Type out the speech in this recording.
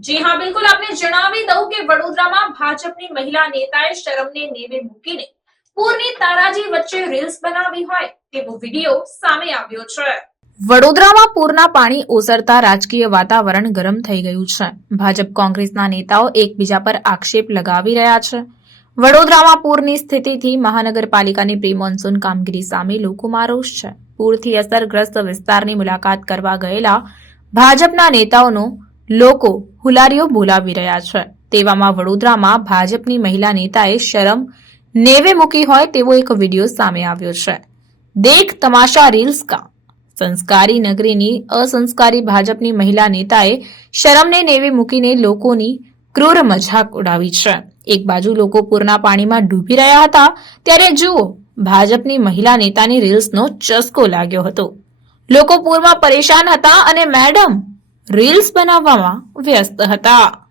જી હા, બિલકુલ આપને જણાવી દઉં કે વડોદરામાં ભાજપની મહિલા નેતાએ શરમને નેવે મૂકીને પૂરની તારાજી વચ્ચે રીલ્સ બનાવી હોય તેવો વીડિયો સામે આવ્યો છે. વડોદરામાં પૂરના પાણી ઓસરતા રાજકીય વાતાવરણ ગરમ થઈ ગયું છે. ભાજપ કોંગ્રેસના નેતાઓ એકબીજા પર આક્ષેપ લગાવી રહ્યા છે. વડોદરામાં પૂરની સ્થિતિથી મહાનગરપાલિકાની પ્રી મોન્સૂન કામગીરી સામે લોકોમાં રોષ છે. પૂરથી અસરગ્રસ્ત વિસ્તારની મુલાકાત કરવા ગયેલા ભાજપના નેતાઓનો લોકો હુલારીઓ બોલાવી રહ્યા છે. તેવામાં વડોદરામાં ભાજપની મહિલા નેતાએ શરમ નેવે મૂકી હોય તેવો એક વીડિયો સામે આવ્યો છે. દેખ તમાશા રીલ્સ કા. સંસ્કારી નગરીની અસંસ્કારી ભાજપની મહિલા નેતાએ શરમને નેવે મૂકીને લોકોની ક્રૂર મજાક ઉડાવી છે. એક બાજુ લોકો પૂરના પાણીમાં ડૂબી રહ્યા હતા, ત્યારે જુઓ, ભાજપની મહિલા નેતાની રીલ્સનો ચસ્કો લાગ્યો હતો. લોકો પૂરમાં પરેશાન હતા અને મેડમ રીલ્સ બનાવવામાં વ્યસ્ત હતા.